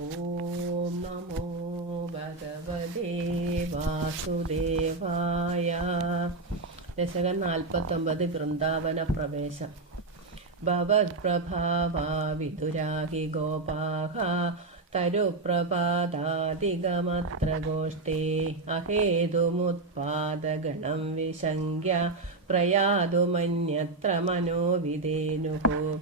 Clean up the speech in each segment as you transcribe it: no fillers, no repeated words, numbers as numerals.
ഓം നമോ ഭഗവതേ വാസുദേവായ. ദശകം 49 വൃന്ദാവന പ്രവേശം. ഭവത്പ്രഭാവാ വിതുരാഹി ഗോപാഃ തരുപ്രപാദാദികമത്ര ഗോഷ്ഠേ അഹേതുമുത്പാദഗണം വിശങ്ക്യ പ്രയാതുമന്യത്ര മനോവിധേനുഃ.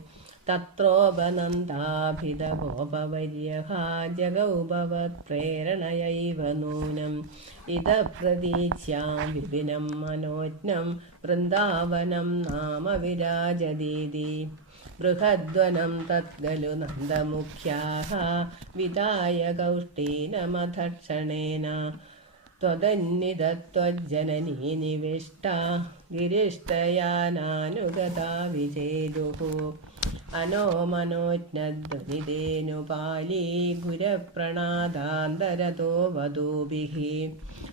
തത്രോപനന്ദാഭിതഗോപവർയഃ ജഗൗ ഭവത്പ്രേരണയൈവ നൂനം ഇദ പ്രതീച്യാം വിപിനം മനോജ്ഞം വൃന്ദാവനം നാമ വിരാജതീതി. ബൃഹദ്വനം തദ്ഖലു നന്ദമുഖ്യാഃ വിധായ ഗൗഷ്ഠീനമധക്ഷണേന ത്വദന്നിധത്വജ്ജനനീ നിവിഷ്ടാ ഗിരിഷ്ടയാനാനുഗതാ വിചേരുഃ. അനോ മനോജ്ഞധ്വനിതേനുപാലീ ഗുരപ്രണാദാന്തരതോ വധൂഭിഃ.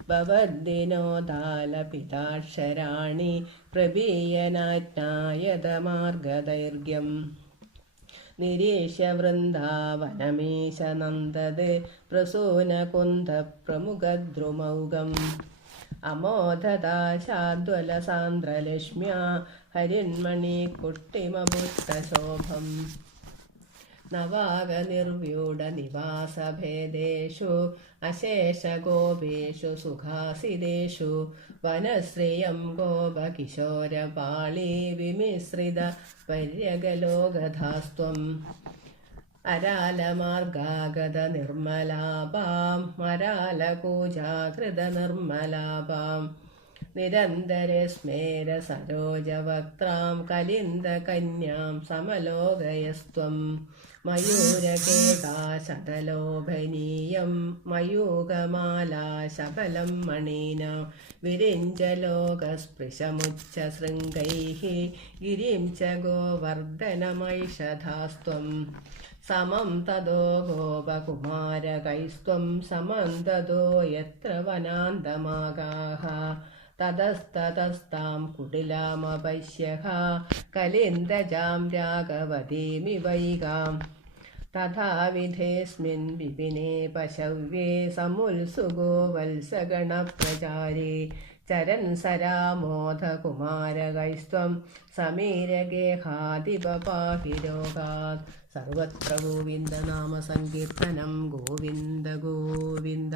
ഭവദ്വിനോദാലപിതാക്ഷരാണി പ്രപീയനാജ്ഞായതമാർഗദൈർഘ്യം. നിരീക്ഷ്യ വൃന്ദാവനമീശ നന്ദത് പ്രസൂനകുന്ദപ്രമുഖദ്രുമൗഘം. അമോദദാശാദ്വലസാന്ദ്രലക്ഷ്മ്യാ ഹരിന്മണീകുട്ടിമഭുഷ്ടശോഭം. നവാഗനിർവ്യൂഢനിവാസഭേദേഷു അശേഷഗോപേഷു സുഖാസിതേഷു വനശ്രിയം ഗോപകിശോരപാളീ വിമിശ്രിത പര്യഗലോകധാസ്ത്വം. അരാലമാർഗാഗത നിർമ്മലാപാം അരാലകൂജാകൃത നിർമ്മലാപാം നിരന്തരെ സ്മേര സരോജവക്ത്രാം കലിന്ദകന്യാം സമലോകയസ്ത്വം. മയൂരകേകാശതലോഭനീയം മയൂകമാലാശബലം മണീനാം വിരിഞ്ചലോകസ്പൃശമുച്ചശൃംഗൈഃ ഗിരിം ച ഗോവർദ്ധനമൈഷധാസ്ത്വം. സമം തദോ ഗോപകുമാരകൈസ്ത്വം സമം തദോ യത്ര വനാന്തമാഗാഃ. തതസ്തതസ്താം കുടിലാമപശ്യഃ കലിന്ദജാം രാഘവതീമിവൈകാം. തഥാവിധേസ്മിൻ വിപിനേ പശവ്യേ സമുത്സുകോ വത്സഗണപ്രചാരേ ചരൻ സരാമോധകുമാരകൈസ്ത്വം സമീരഗേഹാധിപപാഹി രോഗാത്. സർവത്ര ഗോവിന്ദനാമ സങ്കീർത്തനം. ഗോവിന്ദ ഗോവിന്ദ.